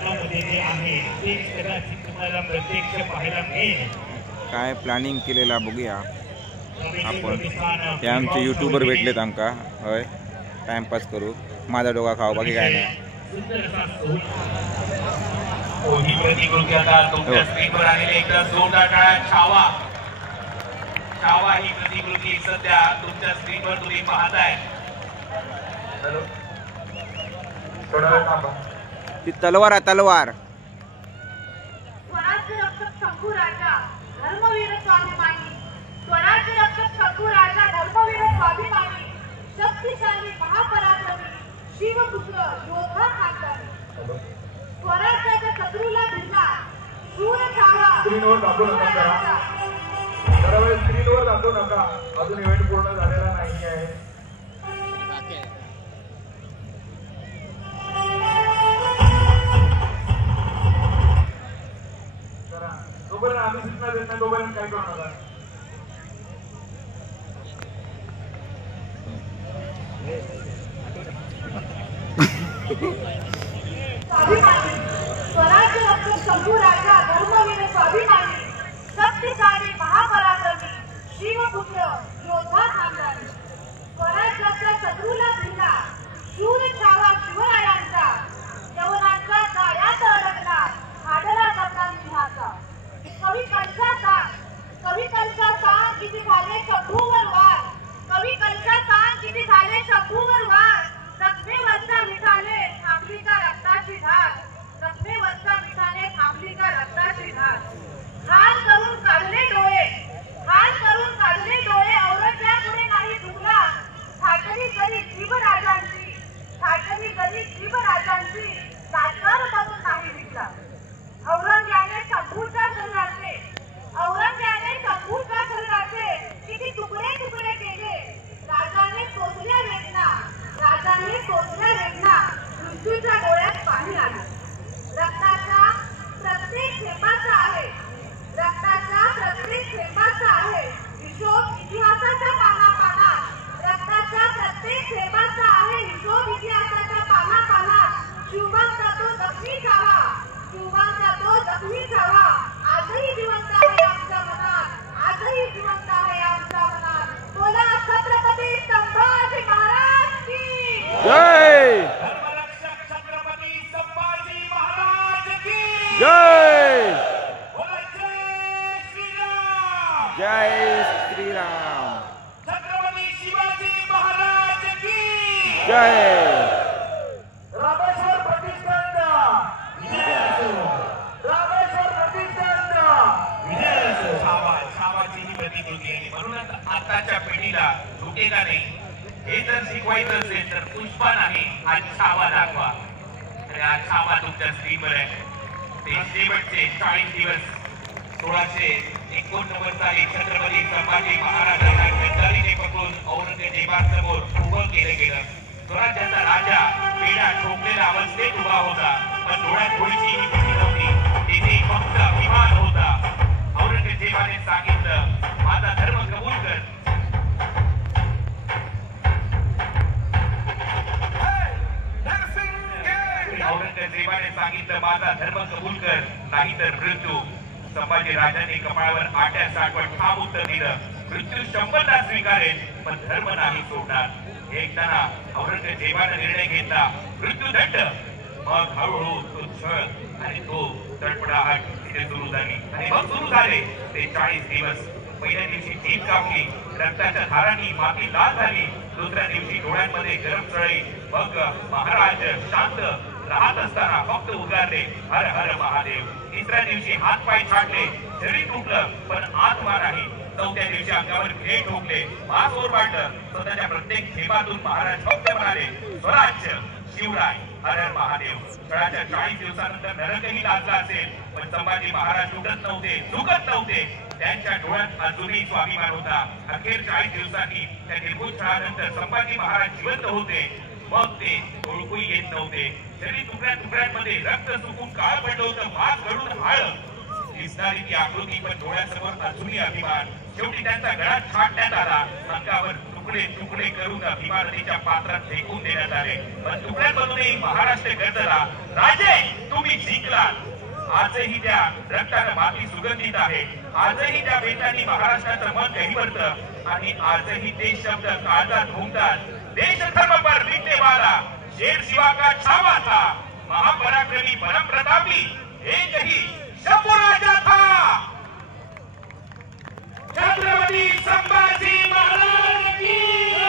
काय प्लॅनिंग केलेला बघूया आपण. हे आमचे युट्यूबर भेटलेत आमका, हय टाइमपास करू, माझा डोका खाऊ, बाकी काय नाही. छावा ही प्रतिकृती सध्या तुमच्या स्क्रीनवर तुम्ही पाहताय. ती तलवार आहे, तलवार. स्वराज्य रक्षक शंभू राजा धर्मवीर स्वाभिमानी, स्वराज्य रक्षक शंभू राजा धर्मवीर स्वाभिमानी, शक्तिशाली महापराक्रमी शिवपुत्र योद्धा खानदानी, स्वराज्याच्या शत्रूला भिडला शूर छावा. स्क्रीनवर दाखवू नका, अजून इव्हेंट पूर्ण झालेला नाही आहे. दोघांना आम्ही सूचना देत नाही, दोघांनी काय करू नका. स्वाभिमानी, स्वराज्य रक्षक शंभू राजा धर्मवीर स्वाभिमानी, शक्तिशाली महापराक्रमी शिवपुत्र योद्धा खानदानी, स्वराज्याच्या शत्रूला भिडला शूर छावा शिवरायांचा, यवनांच्या जाळ्यात अडकला हाडला जाता सिंहाचा. कवी कंचा सांग किती झाले शंभूवर वार, कवी कंचा सांग किती झाले शंभूवर वार, जखमेवरच्या मिठाने थांबली का रक्ताची धार, जखमेवरच्या मिठाने थांबली का रक्ताची धार. हाल करून काढले डोळे, हाल करून काढले डोळे, औरंगजेबापुढे नाही झुकला, थाटली गरी जीवराजांची, थाटली गरी जीवराजांची, लाचार बनून नाही विकला. औरंगजेबाने शंभूच्या शरीराचे, औरंगजेबाने शंभूच्या शरीराचे किती तुकडे तुकडे केले, राजाने टोचल्या वेदना, राजाने टोचल्या वेदना, मृत्यूच्या डोळ्यात पाणी आले. रक्ताचा प्रत्येक थेंबाचा आहे, रक्ताचा प्रत्येक थेंबाचा आहे हिशोब इतिहासाच्या पानापानात, रक्ताचा प्रत्येक थेंबाचा आहे हिशोब इतिहासाच्या पानापानात. शिवबांचा तो जखमी छावा, शिवबांचा तो जखमी छावा आजही जिवंत आहे आमच्या मनात, आजही जिवंत आहे आमच्या मनात. बोला छत्रपती संभाजी महाराज की जय, धर्मरक्षक छत्रपती संभाजी महाराज की जय, जय श्रीराम, जय श्रीराम, छत्रपती शिवाजी महाराज की जय. रामेश्वर प्रतिष्ठानचा रामेश्वर प्रतिष्ठानचा छावाची ही प्रतिकृती आहे. म्हणूनच आताच्या पिढीला झुकेगा नाही हे जर शिकवायचं असेल तर पुष्पा नाही, हा छावा दाखवा. आणि हा छावा तुमच्या स्क्रीनवर आहे. ते शेवटचे 40 दिवस 1691 साली छत्रपती संभाजी महाराजांना गद्दारीने पकडून औरंगजेबासमोर उभं केलं गेलं. स्वराज्याचा राजा पेढा ठोकलेला अवस्थेत उभा होता, पण डोळ्यात थोडीशी ही भीती नव्हती, तेथे फक्त अभिमान होता. औरंगजेबाने सांगितलं, माझा धर्म कबूल कर. औरंगजेबाने सांगितलं, माझा धर्म कबूल कर, नाहीतर मृत्यू. संभाजी राजाने कपाळावर आट्या साठवत ठाम उत्तर दिलं, मृत्यू 100दा स्वीकारेल, पण धर्म नाही सोडणार. एकदा औरंगजेबाने निर्णय घेतला, मृत्यूदंड. मग हळूहळू तो छळ आणि तो तडफडाहट तिथे सुरू झाली आणि मग सुरू झाले ते 40 दिवस. पहिल्या दिवशी जीभ कापली, रक्ताच्या धारांनी माती लाल झाली. दुसऱ्या दिवशी डोळ्यांमध्ये गरम चळई. मग महाराज शांत राहत असताना फक्त उद्गारले, हर हर महादेव. तिसऱ्या दिवशी हात पाय छाटले, शरीर तुटलं पण आत्मा नाही. चौथ्या दिवशी अंगावर घे ठोकले, मास ओरबाडलं. स्वतःच्या प्रत्येक थेंबातून महाराज फक्त म्हणाले, स्वराज्य, शिवराय, हर हर महादेव. छळाच्या 40 दिवसानंतर नरकही लाजला असेल, पण संभाजी महाराज उठत नव्हते, झुकत नव्हते. त्यांच्या डोळ्यात अजूनही स्वाभिमान होता. अखेर 40 दिवसांनी त्या निर्भूत छळानंतर संभाजी महाराज जिवंत होते. मग ते ओळखूही येत नव्हते. शरीर तुकड्या तुकड्यांमध्ये रक्त सुकून काळ पडलं होतं, मास घडून हाळ दिसणारी ती आकृती, पण डोळ्यासमोर अजूनही अभिमान. शेवटी त्यांचा गळा छाटण्यात आला, अंगावर तुकडे तुकडे करून अभिमानाच्या पात्रात फेकून देण्यात आले. पण तुकड्यांमधूनही महाराष्ट्र गरजला, राजे तुम्ही जिंकलात. आजही त्या रक्तानं माती सुगंधित आहे. आजही त्या बेटांनी महाराष्ट्राचं मन गहिवरतं आणि आजही ते शब्द काळजात घुमतात. देश धर्म पर रीते वाला शेर शिवा का छावा था, महापराक्रमी परम प्रतापी एक ही शंभू राजा था. छत्रपती संभाजी महाराज की